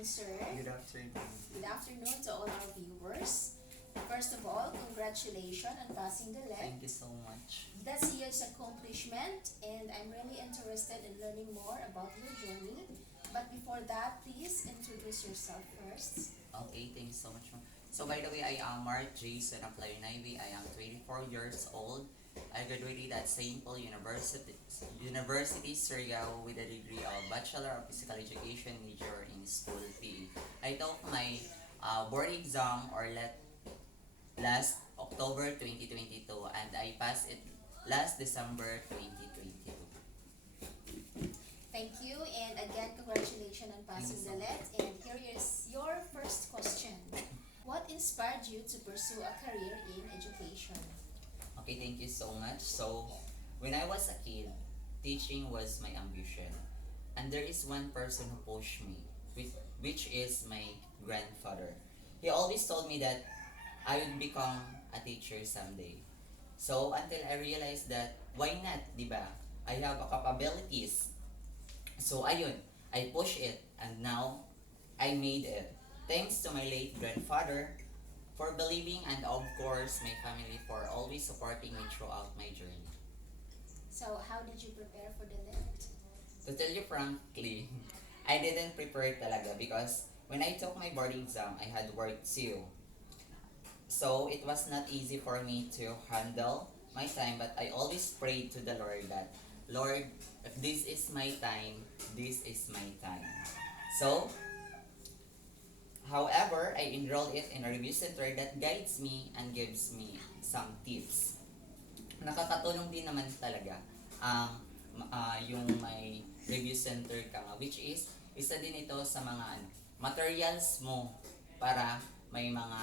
afternoon, sir. Good afternoon. Good afternoon to all our viewers. First of all, congratulations on passing the LET. Thank you so much. That's a huge accomplishment, and I'm really interested in learning more about your journey. But before that, please introduce yourself first. Okay, thank you so much, ma'am. So by the way, I am Mark Jason Aplayunayvi. I am 24 years old. I graduated at St. Paul University, Surigao with a degree of Bachelor of Physical Education major in School PE. I took my board exam or LET last October 2022 and I passed it last December 2022. Thank you, and again, congratulations on passing the LET. And here is your first question. What inspired you to pursue a career in education? Okay, thank you so much. So, when I was a kid, teaching was my ambition. And there is one person who pushed me, which is my grandfather. He always told me that I would become a teacher someday. So, until I realized that, why not, di ba? I have a capabilities. So, ayun, I push it, and now, I made it. Thanks to my late grandfather, for believing, and of course my family for always supporting me throughout my journey. So, how did you prepare for the LET? To tell you frankly, I didn't prepare talaga because when I took my board exam, I had work too. So it was not easy for me to handle my time, but I always prayed to the Lord that, Lord, if this is my time, this is my time. So, however, I enrolled it in a review center that guides me and gives me some tips. Nakakatulong din naman talaga ang yung may review center ka nga, which is isa din ito sa mga materials mo para may mga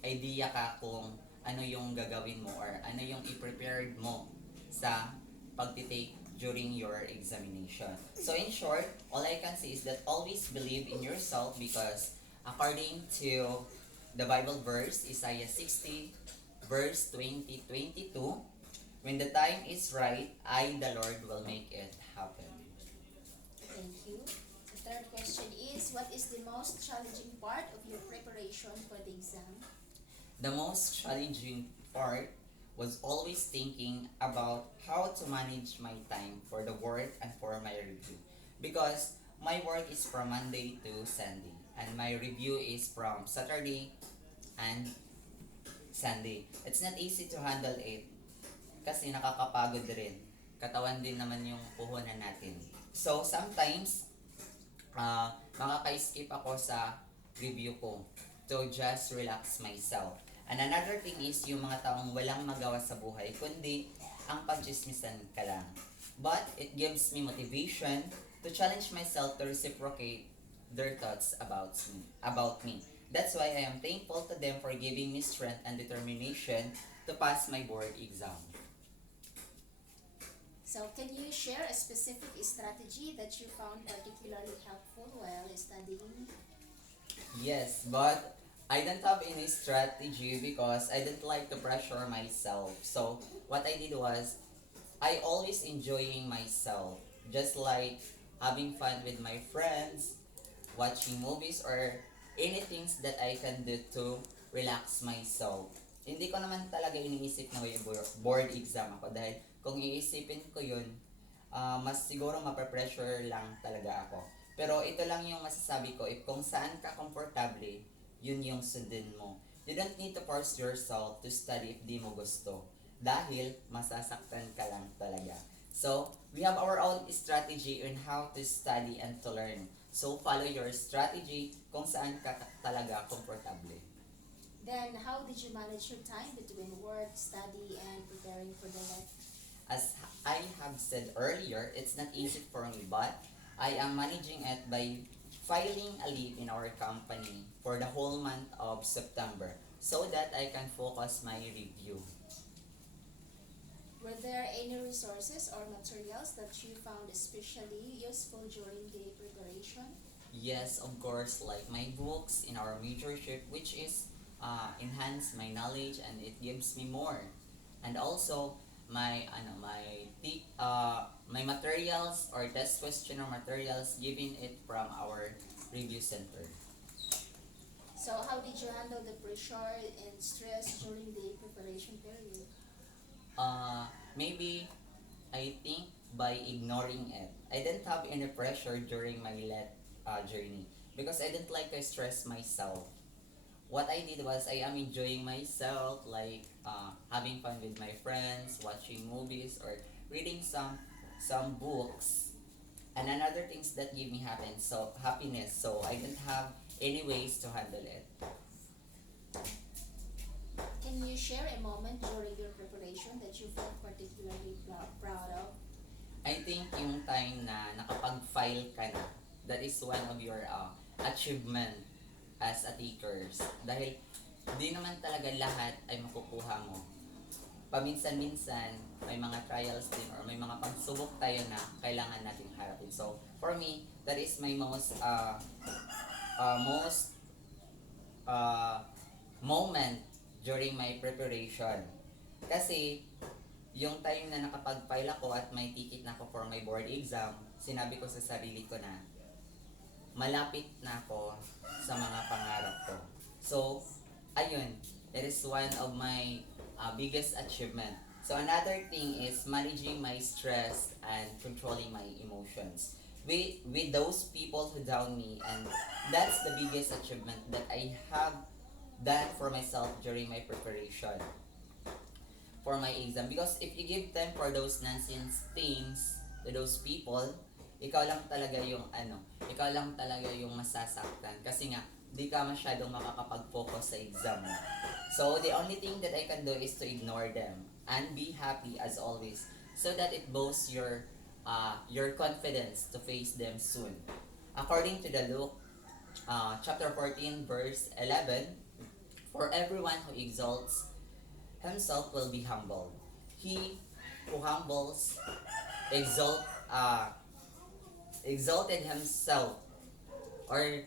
idea ka kung ano yung gagawin mo or ano yung i-prepared mo sa pagtitake during your examination. So in short, all I can say is that always believe in yourself because according to the Bible verse, Isaiah 60, verse 20-22, when the time is right, I, the Lord, will make it happen. Thank you. The third question is, what is the most challenging part of your preparation for the exam? The most challenging part was always thinking about how to manage my time for the work and for my review. Because my work is from Monday to Sunday and my review is from Saturday and Sunday. It's not easy to handle it kasi nakakapagod rin. Katawan din naman yung puhunan natin. So sometimes, makaka-skip ako sa review ko to just relax myself. And another thing is yung mga taong walang magawa sa buhay, kundi ang pagchismisan ka lang. But it gives me motivation to challenge myself to reciprocate their thoughts about me. That's why I am thankful to them for giving me strength and determination to pass my board exam. So, can you share a specific strategy that you found particularly helpful while studying? Yes, but I don't have any strategy because I didn't like to pressure myself. So what I did was I always enjoying myself, just like having fun with my friends, watching movies or anything that I can do to relax myself. Hindi ko naman talaga iniisip na may board exam ako dahil kung iisipin ko yun, mas siguro mapapressure lang talaga ako. Pero ito lang yung masasabi ko, if kung saan ka komportable, yun yung sundin mo. You don't need to force yourself to study if di mo gusto. Dahil masasaktan ka lang talaga. So, we have our own strategy on how to study and to learn. So, follow your strategy kung saan ka talaga komportable. Then, how did you manage your time between work, study, and preparing for the LET? As I have said earlier, it's not easy for me, but I am managing it by filing a leave in our company for the whole month of September so that I can focus my review. Were there any resources or materials that you found especially useful during the preparation? Yes, of course, like my books in our majorship, which is enhance my knowledge and it gives me more. And also my materials or test question or materials given it from our Review Center. So how did you handle the pressure and stress during the preparation period? Maybe I think by ignoring it. I didn't have any pressure during my journey because I didn't like to stress myself. What I did was I am enjoying myself, like having fun with my friends, watching movies, or reading some books, and another things that give me happiness. So I didn't have any ways to handle it. Can you share a moment during your preparation that you felt particularly proud of? I think yung time na nakapag-file ka na, that is one of your achievement as a takers. Dahil di naman talaga lahat ay makukuha mo. Paminsan-minsan, may mga trials din or may mga pagsubok tayo na kailangan natin harapin. So, for me, that is my most moment during my preparation. Kasi, yung time na nakapag-file ako at may ticket na ako for my board exam, sinabi ko sa sarili ko na malapit na ako sa mga pangarap ko. So, ayun, that is one of my biggest achievement. So, another thing is managing my stress and controlling my emotions. With those people who down me, and that's the biggest achievement that I have done for myself during my preparation for my exam. Because if you give time for those nonsense things to those people, ikaw lang talaga yung masasaktan. Kasi nga, di ka masyadong makakapag-focus sa exam mo. So, the only thing that I can do is to ignore them and be happy as always so that it boosts your confidence to face them soon. According to the Luke chapter 14 verse 11, for everyone who exalts himself will be humbled. He who humbles exalted himself, or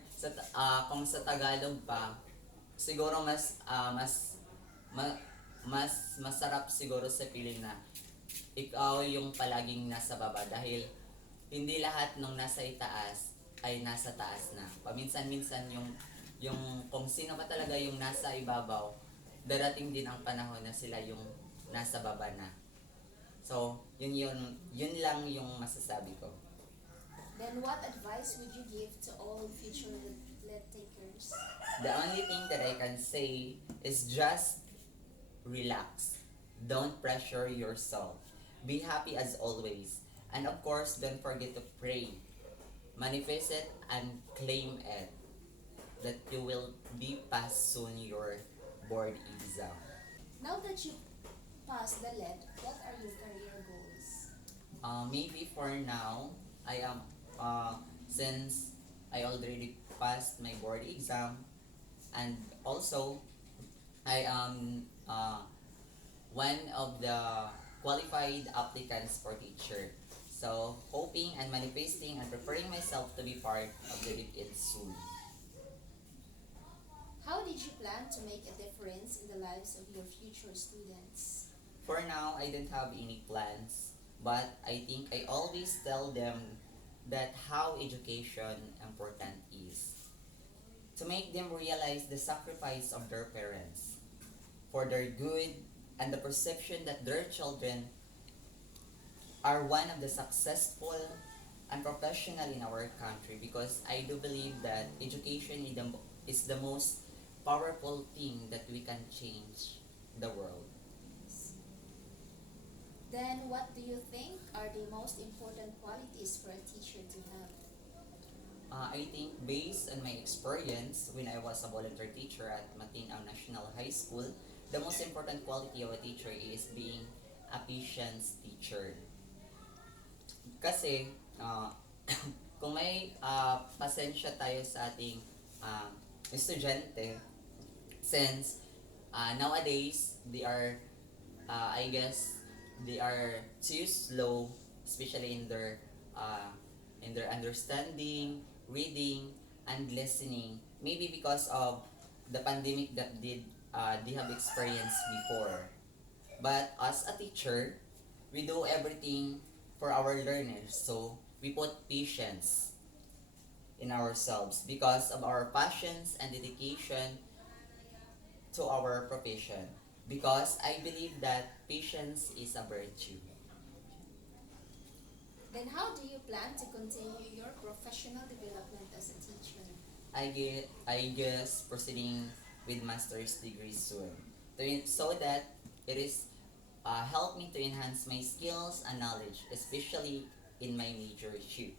kung sa Tagalog pa, siguro mas masarap siguro sa feeling na ikaw yung palaging nasa baba dahil hindi lahat nung nasa itaas ay nasa taas na. Paminsan-minsan yung kung sino pa talaga yung nasa ibabaw, darating din ang panahon na sila yung nasa baba na. So, yun lang yung masasabi ko. Then what advice would you give to all future lead takers? The only thing that I can say is just relax. Don't pressure yourself. Be happy as always. And of course, don't forget to pray. Manifest it and claim it that you will be past soon your board exam. Now that you passed the lead, what are your career goals? Maybe for now, I am since I already passed my board exam, and also I am one of the qualified applicants for teacher. So hoping and manifesting and preparing myself to be part of the DepEd soon. How did you plan to make a difference in the lives of your future students? For now, I don't have any plans, but I think I always tell them that how education important is. To make them realize the sacrifice of their parents for their good and the perception that their children are one of the successful and professional in our country, because I do believe that education is the most powerful thing that we can change the world. Then what do you think are the most important qualities for a teacher to have? I think based on my experience when I was a volunteer teacher at Matinang National High School, the most important quality of a teacher is being a patience teacher. Kasi kung may pasensya tayo sa ating estudyante, since nowadays they are I guess they are too slow, especially in their understanding, reading, and listening. Maybe because of the pandemic that they have experienced before. But as a teacher, we do everything for our learners. So we put patience in ourselves because of our passions and dedication to our profession. Because I believe that patience is a virtue. Then how do you plan to continue your professional development as a teacher? I guess proceeding with master's degree soon, so that it is help me to enhance my skills and knowledge, especially in my major issue.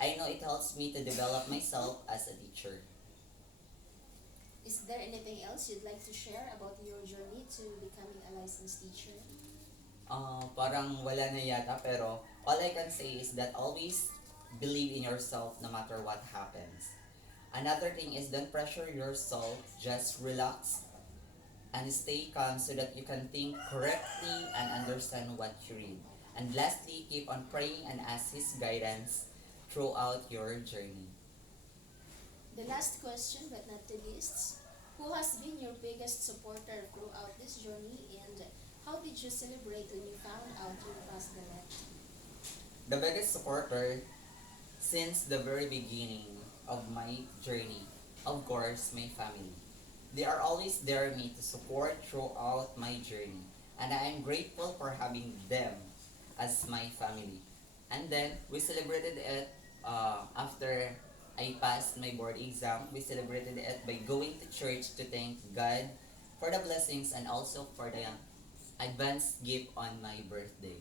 I know it helps me to develop myself as a teacher. Is there anything else you'd like to share about your journey to becoming a licensed teacher? Parang wala na yata, pero all I can say is that always believe in yourself no matter what happens. Another thing is don't pressure yourself, just relax and stay calm so that you can think correctly and understand what you read. And lastly, keep on praying and ask His guidance throughout your journey. The last question, but not the least, who has been your biggest supporter throughout this journey, and how did you celebrate when you found out you passed the NET? The biggest supporter since the very beginning of my journey, of course, my family. They are always there me to support throughout my journey, and I am grateful for having them as my family. And then we celebrated it after I passed my board exam. We celebrated it by going to church to thank God for the blessings and also for the advanced gift on my birthday.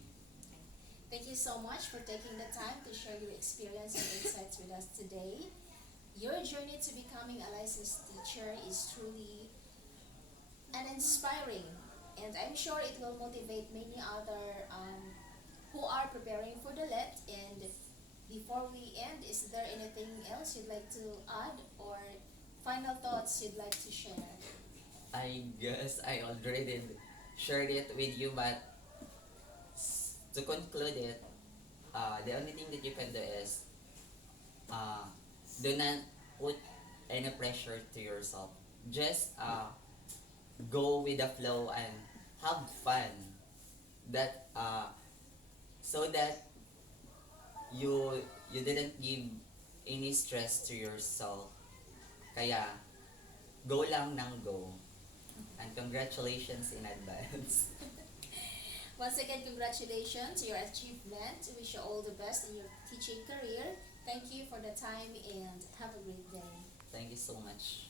Thank you so much for taking the time to share your experience and insights with us today. Your journey to becoming a licensed teacher is truly an inspiring, and I'm sure it will motivate many other who are preparing for the LET. And before we end, is there anything else you'd like to add or final thoughts you'd like to share? I guess I already shared it with you, but to conclude it, the only thing that you can do is uh, do not put any pressure to yourself. Just go with the flow and have fun. That so that you didn't give any stress to yourself. Kaya go lang ng go. And congratulations in advance. Once again, congratulations to your achievement. We wish you all the best in your teaching career. Thank you for the time and have a great day. Thank you so much.